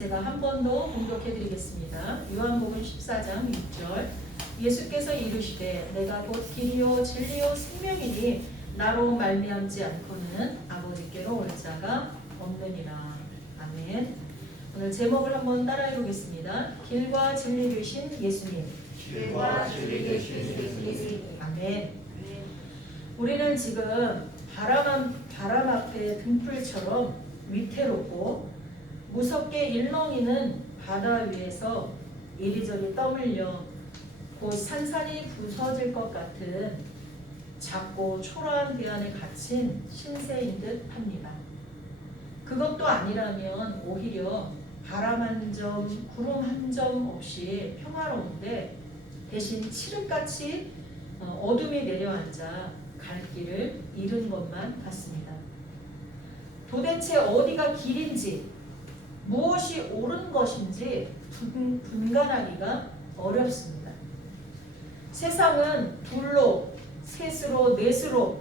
제가 한 번 더 공독해 드리겠습니다. 요한복음 14장 6절 예수께서 이르시되 내가 곧 길이요 진리요 생명이니 나로 말미암지 않고는 아버지께로 올 자가 없느니라. 아멘. 오늘 제목을 한번 따라해 보겠습니다. 길과 진리 되신 예수님. 길과 진리 되신 예수님. 아멘. 우리는 지금 바람 앞에 등불처럼 위태롭고 무섭게 일렁이는 바다 위에서 이리저리 떠밀려 곧 산산이 부서질 것 같은 작고 초라한 배 안에 갇힌 신세인 듯 합니다. 그것도 아니라면 오히려 바람 한 점, 구름 한 점 없이 평화로운데 대신 칠흑같이 어둠이 내려앉아 갈 길을 잃은 것만 같습니다. 도대체 어디가 길인지 무엇이 옳은 것인지 분간하기가 어렵습니다. 세상은 둘로, 셋으로, 넷으로,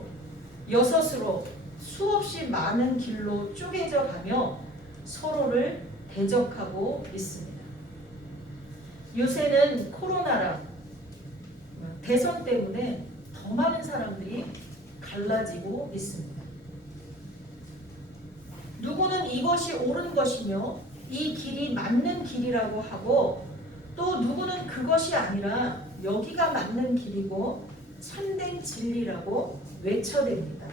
여섯으로 수없이 많은 길로 쪼개져 가며 서로를 대적하고 있습니다. 요새는 코로나라 대선 때문에 더 많은 사람들이 갈라지고 있습니다. 누구는 이것이 옳은 것이며 이 길이 맞는 길이라고 하고 또 누구는 그것이 아니라 여기가 맞는 길이고 참된 진리라고 외쳐댑니다.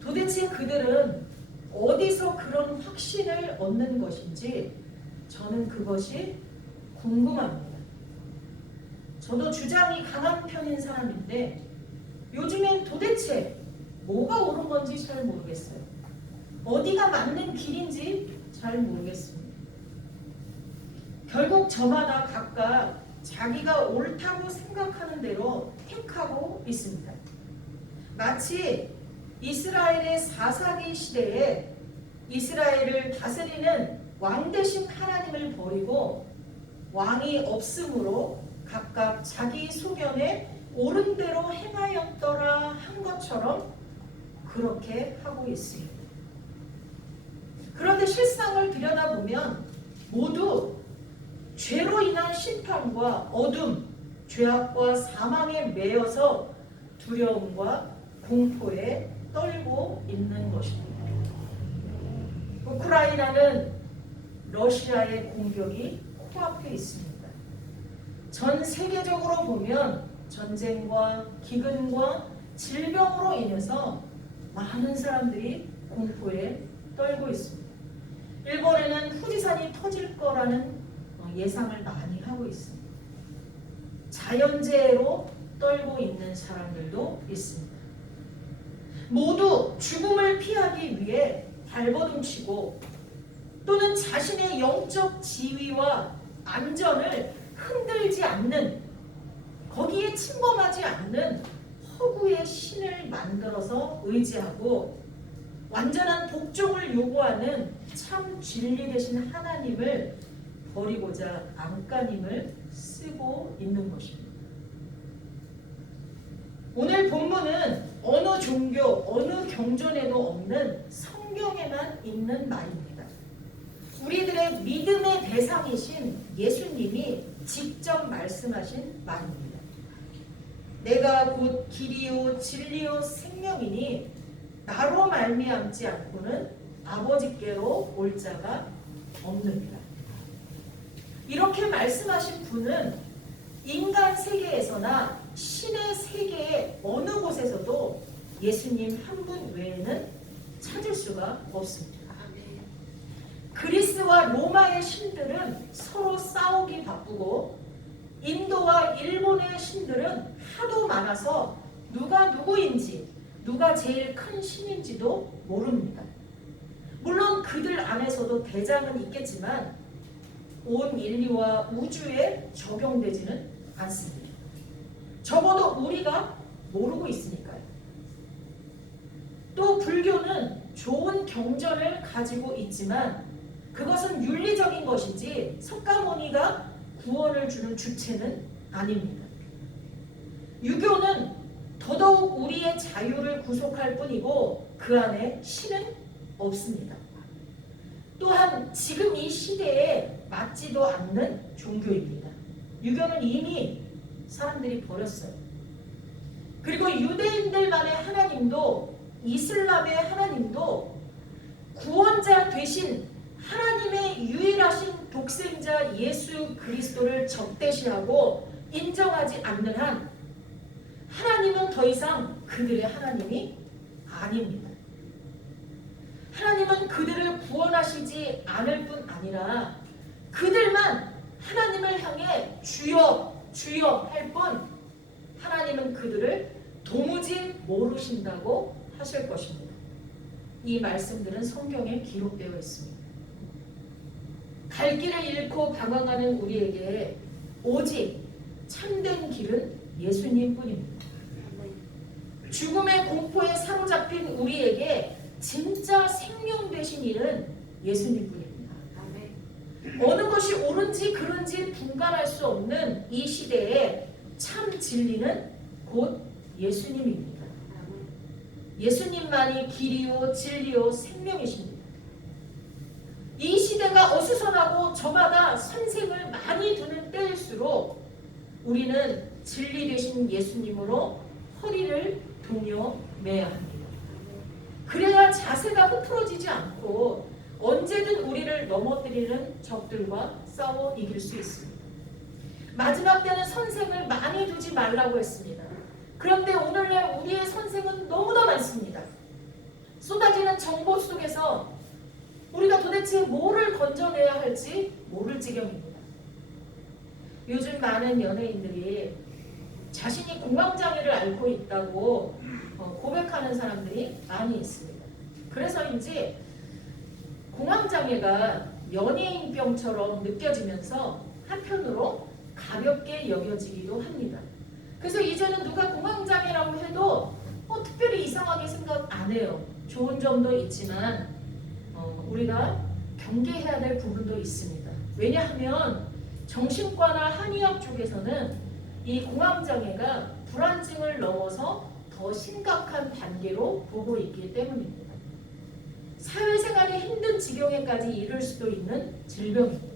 도대체 그들은 어디서 그런 확신을 얻는 것인지 저는 그것이 궁금합니다. 저도 주장이 강한 편인 사람인데 요즘엔 도대체 뭐가 옳은 건지 잘 모르겠어요. 어디가 맞는 길인지 잘 모르겠습니다. 결국 저마다 각각 자기가 옳다고 생각하는 대로 택하고 있습니다. 마치 이스라엘의 사사기 시대에 이스라엘을 다스리는 왕 대신 하나님을 버리고 왕이 없으므로 각각 자기 소견에 옳은 대로 행하였더라 한 것처럼 그렇게 하고 있습니다. 그런데 실상을 들여다보면 모두 죄로 인한 심판과 어둠, 죄악과 사망에 매여서 두려움과 공포에 떨고 있는 것입니다. 우크라이나는 러시아의 공격이 코앞에 있습니다. 전 세계적으로 보면 전쟁과 기근과 질병으로 인해서 많은 사람들이 공포에 떨고 있습니다. 일본에는 후지산이 터질 거라는 예상을 많이 하고 있습니다. 자연재해로 떨고 있는 사람들도 있습니다. 모두 죽음을 피하기 위해 발버둥치고 또는 자신의 영적 지위와 안전을 흔들지 않는, 거기에 침범하지 않는 허구의 신을 만들어서 의지하고 완전한 복종을 요구하는 참 진리 되신 하나님을 버리고자 안간힘을 쓰고 있는 것입니다. 오늘 본문은 어느 종교, 어느 경전에도 없는 성경에만 있는 말입니다. 우리들의 믿음의 대상이신 예수님이 직접 말씀하신 말입니다. 내가 곧 길이요 진리요 생명이니 나로 말미암지 않고는 아버지께로 올 자가 없느니라. 이렇게 말씀하신 분은 인간 세계에서나 신의 세계의 어느 곳에서도 예수님 한 분 외에는 찾을 수가 없습니다. 그리스와 로마의 신들은 서로 싸우기 바쁘고 인도와 일본의 신들은 하도 많아서 누가 누구인지 누가 제일 큰 신인지도 모릅니다. 물론 그들 안에서도 대장은 있겠지만 온 인류와 우주에 적용되지는 않습니다. 적어도 우리가 모르고 있으니까요. 또 불교는 좋은 경전을 가지고 있지만 그것은 윤리적인 것이지 석가모니가 구원을 주는 주체는 아닙니다. 유교는 더더욱 우리의 자유를 구속할 뿐이고 그 안에 신은 없습니다. 또한 지금 이 시대에 맞지도 않는 종교입니다. 유교는 이미 사람들이 버렸어요. 그리고 유대인들만의 하나님도 이슬람의 하나님도 구원자 되신 하나님의 유일하신 독생자 예수 그리스도를 적대시하고 인정하지 않는 한 하나님은 더 이상 그들의 하나님이 아닙니다. 하나님은 그들을 구원하시지 않을 뿐 아니라 그들만 하나님을 향해 주여 주여 할 뿐 하나님은 그들을 도무지 모르신다고 하실 것입니다. 이 말씀들은 성경에 기록되어 있습니다. 갈 길을 잃고 방황하는 우리에게 오직 참된 길은 예수님 뿐입니다. 죽음의 공포에 사로잡힌 우리에게 진짜 생명 되신 일은 예수님 뿐입니다. 어느 것이 옳은지 그른지 분간할 수 없는 이 시대에 참 진리는 곧 예수님입니다. 예수님만이 길이요 진리요 생명이십니다. 이 시대가 어수선하고 저마다 선생을 많이 두는 때일수록 우리는 진리 되신 예수님으로 허리를 동여매야 합니다. 그래야 자세가 흐트러지지 않고 언제든 우리를 넘어뜨리는 적들과 싸워 이길 수 있습니다. 마지막 때는 선생을 많이 두지 말라고 했습니다. 그런데 오늘날 우리의 선생은 너무나 많습니다. 쏟아지는 정보 속에서 우리가 도대체 뭐를 건져내야 할지 모를 지경입니다. 요즘 많은 연예인들이 자신이 공황장애를 앓고 있다고 고백하는 사람들이 많이 있습니다. 그래서인지 공황장애가 연예인병처럼 느껴지면서 한편으로 가볍게 여겨지기도 합니다. 그래서 이제는 누가 공황장애라고 해도 특별히 이상하게 생각 안 해요. 좋은 점도 있지만 우리가 경계해야 될 부분도 있습니다. 왜냐하면 정신과나 한의학 쪽에서는 이 공황장애가 불안증을 넘어서 더 심각한 단계로 보고 있기 때문입니다. 사회생활이 힘든 지경에까지 이를 수도 있는 질병입니다.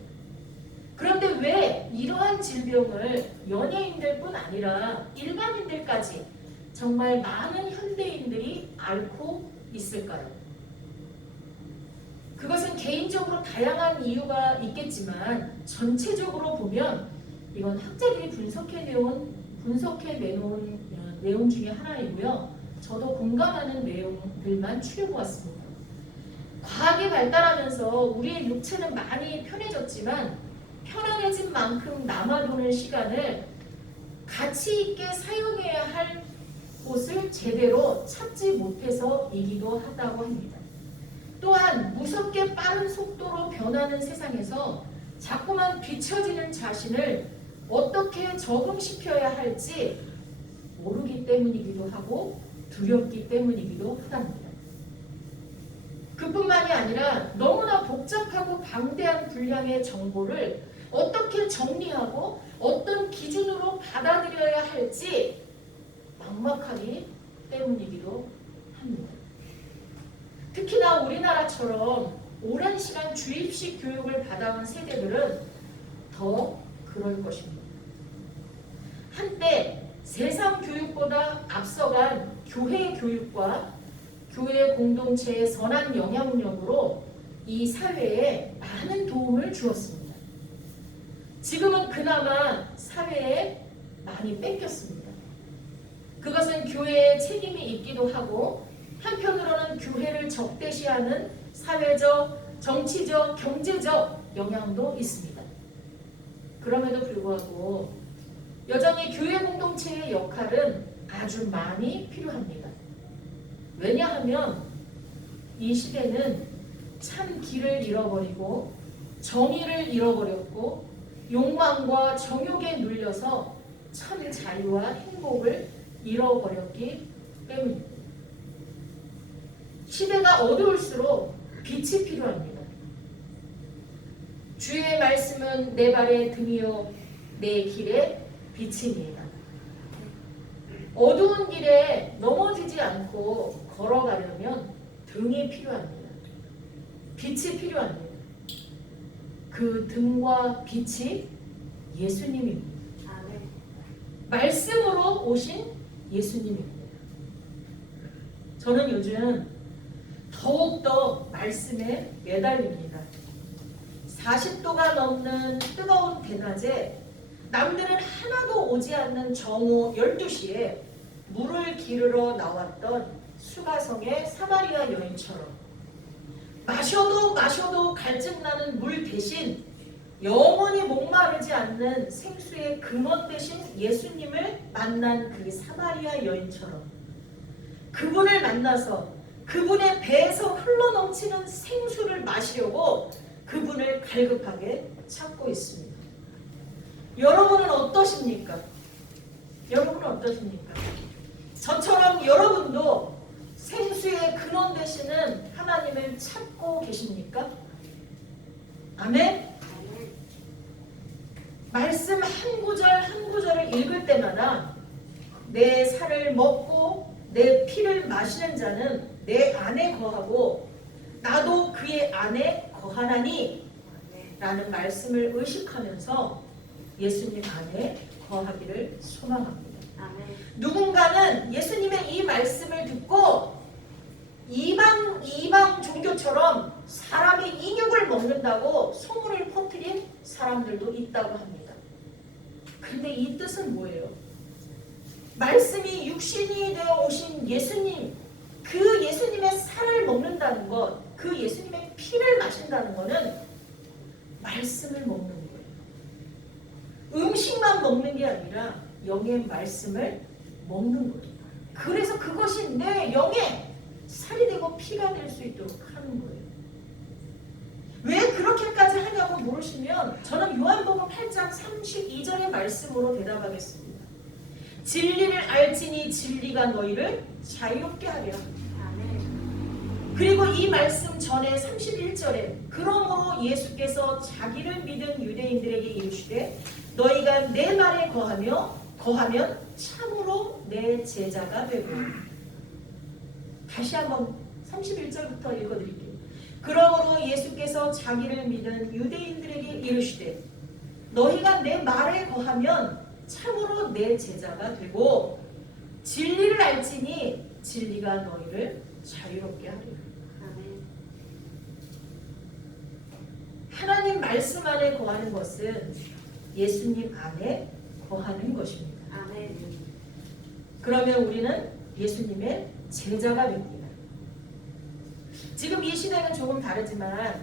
그런데 왜 이러한 질병을 연예인들뿐 아니라 일반인들까지 정말 많은 현대인들이 앓고 있을까요? 그것은 개인적으로 다양한 이유가 있겠지만 전체적으로 보면 이건 학자들이 분석해 내놓은 내용 중에 하나이고요. 저도 공감하는 내용들만 추려보았습니다. 과학이 발달하면서 우리의 육체는 많이 편해졌지만 편안해진 만큼 남아도는 시간을 가치 있게 사용해야 할 곳을 제대로 찾지 못해서이기도 하다고 합니다. 또한 무섭게 빠른 속도로 변하는 세상에서 자꾸만 뒤처지는 자신을 어떻게 적응시켜야 할지 모르기 때문이기도 하고 두렵기 때문이기도 하답니다. 그뿐만이 아니라 너무나 복잡하고 방대한 분량의 정보를 어떻게 정리하고 어떤 기준으로 받아들여야 할지 막막하기 때문이기도 합니다. 특히나 우리나라처럼 오랜 시간 주입식 교육을 받아온 세대들은 더 그럴 것입니다. 한때 세상 교육보다 앞서간 교회 교육과 교회 공동체의 선한 영향력으로 이 사회에 많은 도움을 주었습니다. 지금은 그나마 사회에 많이 뺏겼습니다. 그것은 교회의 책임이 있기도 하고 한편으로는 교회를 적대시하는 사회적, 정치적, 경제적 영향도 있습니다. 그럼에도 불구하고 여전히 교회 공동체의 역할은 아주 많이 필요합니다. 왜냐하면 이 시대는 참 길을 잃어버리고 정의를 잃어버렸고 욕망과 정욕에 눌려서 참 자유와 행복을 잃어버렸기 때문입니다. 시대가 어두울수록 빛이 필요합니다. 주의 말씀은 내 발의 등이요 내 길의 빛입니다. 어두운 길에 넘어지지 않고 걸어가려면 등이 필요합니다. 빛이 필요합니다. 그 등과 빛이 예수님입니다. 아멘. 말씀으로 오신 예수님입니다. 저는 요즘 더욱더 말씀에 매달립니다. 40도가 넘는 뜨거운 대낮에 남들은 하나도 오지 않는 정오 12시에 물을 기르러 나왔던 수가성의 사마리아 여인처럼 마셔도 갈증나는 물 대신 영원히 목마르지 않는 생수의 근원 대신 예수님을 만난 그 사마리아 여인처럼 그분을 만나서 그분의 배에서 흘러넘치는 생수를 마시려고 그분을 갈급하게 찾고 있습니다. 여러분은 어떠십니까? 여러분은 어떠십니까? 저처럼 여러분도 생수의 근원 되시는 하나님을 찾고 계십니까? 아멘? 말씀 한 구절 한 구절을 읽을 때마다 내 살을 먹고 내 피를 마시는 자는 내 안에 거하고 나도 그의 안에 거하나니 라는 말씀을 의식하면서 예수님 안에 거하기를 소망합니다. 아멘. 누군가는 예수님의 이 말씀을 듣고 이방 종교처럼 사람의 인육을 먹는다고 소문을 퍼뜨린 사람들도 있다고 합니다. 그런데 이 뜻은 뭐예요? 말씀이 육신이 되어 오신 예수님, 그 예수님의 살을 먹는다는 것, 그 예수님의 피를 마신다는 것은 말씀을 먹는 거예요. 음식만 먹는 게 아니라 영의 말씀을 먹는 거예요. 그래서 그것이 내 영에 살이 되고 피가 될 수 있도록 하는 거예요. 왜 그렇게까지 하냐고 물으시면 저는 요한복음 8장 32절의 말씀으로 대답하겠습니다. 진리를 알지니 진리가 너희를 자유롭게 하리라. 아멘. 그리고 이 말씀 전에 31절에 그러므로 예수께서 자기를 믿은 유대인들에게 이르시되 너희가 내 말에 거하면 참으로 내 제자가 되고. 다시 한번 31절부터 읽어드릴게요. 그러므로 예수께서 자기를 믿은 유대인들에게 이르시되 너희가 내 말에 거하면 참으로 내 제자가 되고 진리를 알지니 진리가 너희를 자유롭게 하리라. 아멘. 하나님 말씀 안에 거하는 것은 예수님 안에 거하는 것입니다. 아멘. 그러면 우리는 예수님의 제자가 됩니다. 지금 이 시대는 조금 다르지만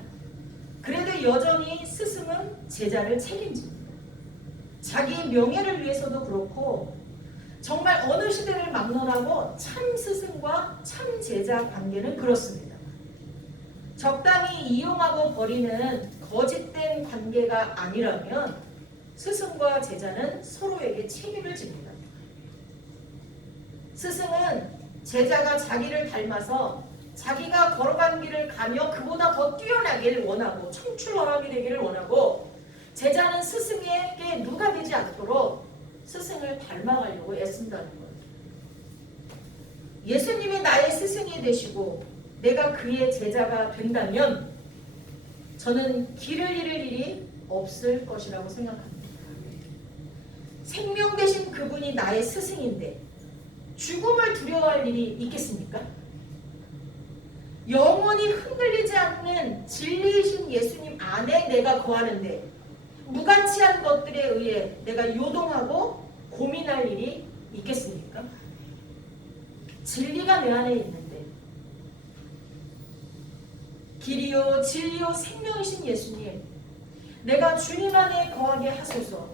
그래도 여전히 스승은 제자를 책임집니다. 자기 명예를 위해서도 그렇고 정말 어느 시대를 막론하고 참 스승과 참 제자 관계는 그렇습니다. 적당히 이용하고 버리는 거짓된 관계가 아니라면 스승과 제자는 서로에게 책임을 집니다. 스승은 제자가 자기를 닮아서 자기가 걸어간 길을 가며 그보다 더 뛰어나기를 원하고 청출어람이 되기를 원하고 제자는 스승에게 누가 되지 않도록 스승을 닮아가려고 애쓴다는 거예요. 예수님이 나의 스승이 되시고 내가 그의 제자가 된다면 저는 길을 잃을 일이 없을 것이라고 생각합니다. 생명 되신 그분이 나의 스승인데 죽음을 두려워할 일이 있겠습니까? 영원히 흔들리지 않는 진리이신 예수님 안에 내가 거하는데 무가치한 것들에 의해 내가 요동하고 고민할 일이 있겠습니까? 진리가 내 안에 있는데 길이요 진리요 생명이신 예수님, 내가 주님 안에 거하게 하소서.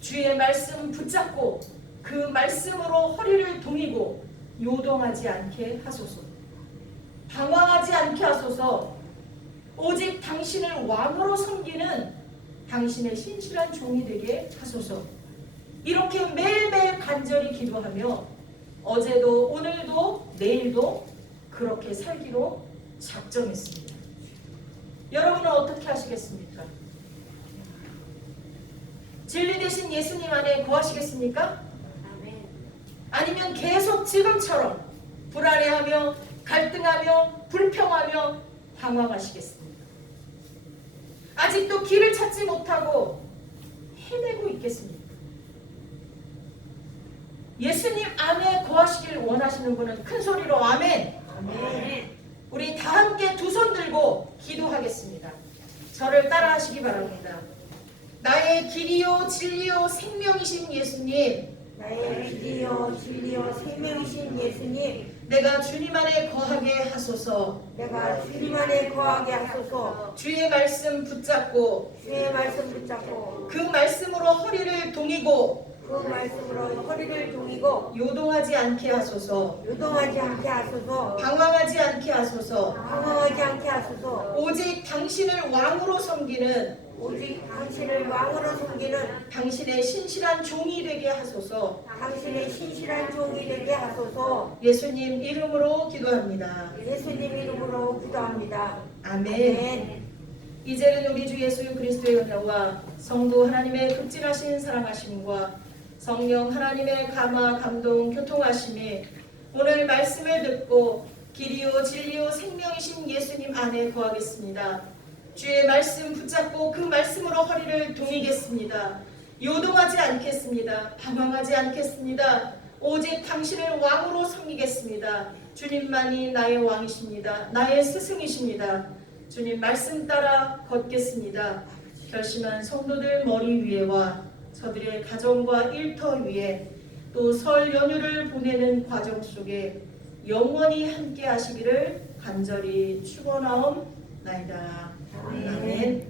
주의 말씀 붙잡고 그 말씀으로 허리를 동이고 요동하지 않게 하소서. 방황하지 않게 하소서. 오직 당신을 왕으로 섬기는 당신의 신실한 종이 되게 하소서. 이렇게 매일매일 간절히 기도하며 어제도 오늘도 내일도 그렇게 살기로 작정했습니다. 여러분은 어떻게 하시겠습니까? 진리 되신 예수님 안에 거하시겠습니까? 아멘. 아니면 계속 지금처럼 불안해하며 갈등하며 불평하며 방황하시겠습니까? 아직도 길을 찾지 못하고 헤매고 있겠습니까? 예수님 안에 거하시길 원하시는 분은 큰 소리로 아멘. 아멘. 우리 다 함께 두 손 들고 기도하겠습니다. 저를 따라하시기 바랍니다. 나의 길이요 진리요 생명이신 예수님, 나의 길이요 진리요 생명이신 예수님, 내가 주님 안에 거하게 하소서. 내가 주님 안에 거하게 하소서. 주의 말씀 붙잡고 주의 말씀 붙잡고 그 말씀으로 허리를 동이고 그 말씀으로 허리를 동이고 요동하지 않게 하소서. 요동하지 않게 하소서. 방황하지 않게 하소서. 방황하지 않게 하소서. 오직 당신을 왕으로 섬기는 오직 당신을 왕으로 섬기는 당신의 신실한 종이 되게 하소서. 당신의 신실한 종이 되게 하소서. 예수님 이름으로 기도합니다. 예수님 이름으로 기도합니다. 아멘. 아멘. 이제는 우리 주 예수 그리스도의 은혜와 성부 하나님의 극진하신 사랑하심과 성령 하나님의 감화 감동 교통하심이 오늘 말씀을 듣고 길이요 진리요 생명이신 예수님 안에 거하겠습니다. 주의 말씀 붙잡고 그 말씀으로 허리를 동이겠습니다. 요동하지 않겠습니다. 방황하지 않겠습니다. 오직 당신을 왕으로 섬기겠습니다. 주님만이 나의 왕이십니다. 나의 스승이십니다. 주님 말씀 따라 걷겠습니다. 결심한 성도들 머리 위에와 저들의 가정과 일터 위에 또 설 연휴를 보내는 과정 속에 영원히 함께 하시기를 간절히 축원하옵나이다. 아멘.